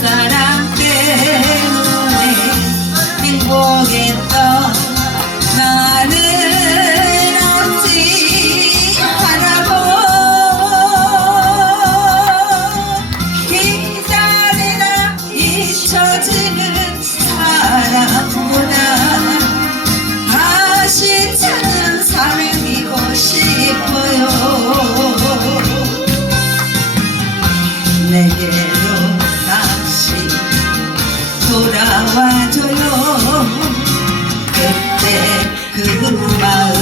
사람 때문에 행복했던 그때 그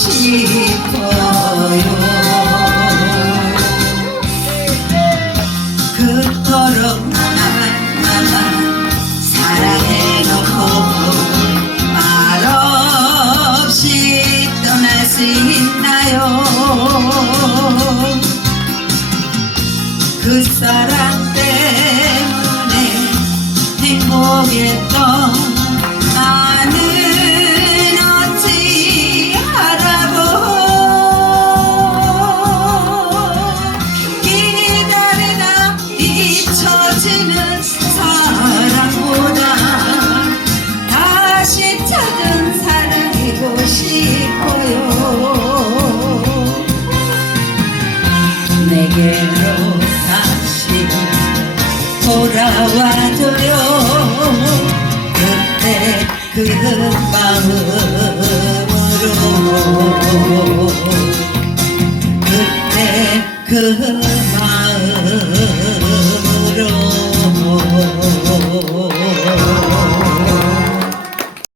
싶어요 그토록 나만 나만 사랑해놓고 말 없이 떠날 수 있나요 그 사랑 때문에 행복했던 내게로 다시 돌아와줘요. 그때 그 마음으로. 그때 그